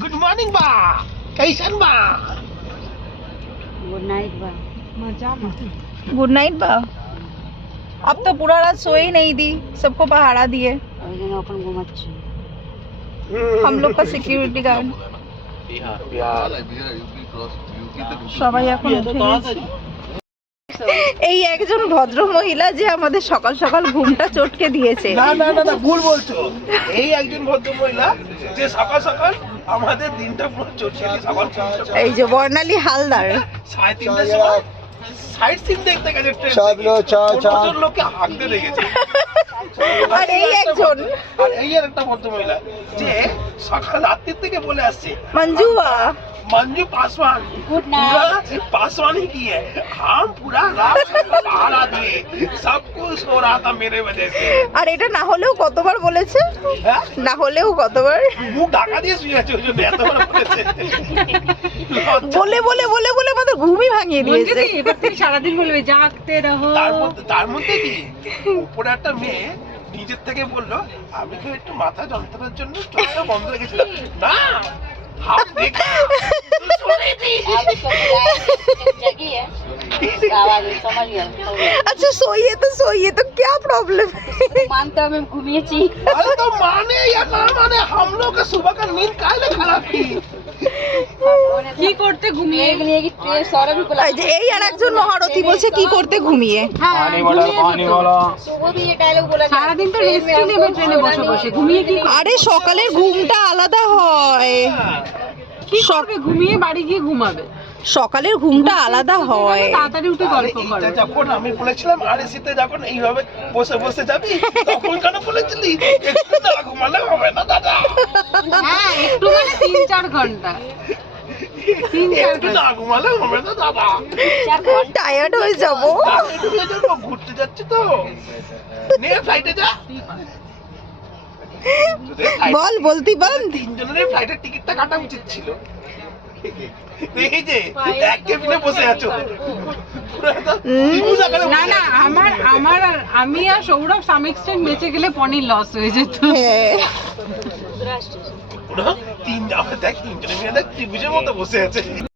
Good morning बा कैसन बा गुड नाइट बा गुड नाइट बा अब तो पूरा रात सोए ही नहीं दी सबको पहाड़ा दिए ওই জন্য ওখানে ঘুমাচ্ছি हम लोग का सिक्योरिटी गार्ड সবাই এখন উঠে গেছে এই একজন ভদ্র মহিলা যে আমাদের সকাল সকাল ঘুমটা চটকে দিয়েছে। না না না না ভুল বলছো। এই একজন ভদ্র মহিলা যে সকাল সকাল আমাদের দিনটা পুরো চটকে দিয়ে সকাল সকাল এই যে বর্ণালী হালদার। সাড়ে তিনটার সময় সাইড সিন দেখতে গেছে ট্রেন চাঁদলো, চা- চা। লোককে হাঁকতে দেখেছে। আর এই একজন। আর এই আর একটা ভদ্র মহিলা যে সকাল রাত্রির থেকে বলে আসছে মঞ্জুয়া मंजू पासवान गुड पूरा पासवान ही की है हम पूरा रात सहारा दिए सब कुछ हो रहा था मेरे वजह से আর এটা না হলেও কতবার বলেছে হ্যাঁ? না হলেও কতবার মুখ ঢাকা দিয়ে শুয়ে আছে ওই জন্য এতবার বলেছে লজ্জা। বলে বলে বলে বলে আমাদের ঘুমই ভাঙিয়ে দিয়েছে সারাদিন বলবে জাগতে রহো তার মধ্যে তার মধ্যে কি উপরে একটা মেয়ে নিজের থেকে বললো আমি কি একটু মাথা যন্ত্রণার জন্য চোখটা বন্ধ রেখেছিলাম না 好，你看，出来的，好，你。আচ্ছা সইয়ে তো সইয়ে तो क्या কি এই আর একজন মহারথী বলছে কি করতে ঘুমিয়ে? হ্যাঁ, সারাদিন তো রেস্ট নেবে ট্রেনে বসে বসে ঘুমিয়ে কি আরে সকালে ঘুমটা আলাদা হয়। কি করবে? ঘুমিয়ে বাড়ি গিয়ে ঘুমাবে। সকালের ঘুমটা আলাদা হয়। তাড়াতাড়ি উঠে যখন আমি বলেছিলাম আরে শীতে যখন এইভাবে বসে বসে যাবি তখন কেন বলেছিলি? একটু না ঘুমালে হবে না দাদা। হ্যাঁ একটু মানে ঘণ্টা। টায়ার্ড হয়ে যাব। ঘুরতে যাচ্ছি তো। নিয়ে ফ্লাইটে যা। বল বলতি বল। তিনজনের ফ্লাইটের টিকিটটা কাটা উচিত ছিল। এই যে এক বসে আছো। না না আমার আমার আর আমি আর সৌরভ সাম এক্সটেন্ট বেঁচে গেলে পনির লস হয়ে যেত। তিন দেখ তিনজনে মিলে দেখ ত্রিভুজের মতো বসে আছে।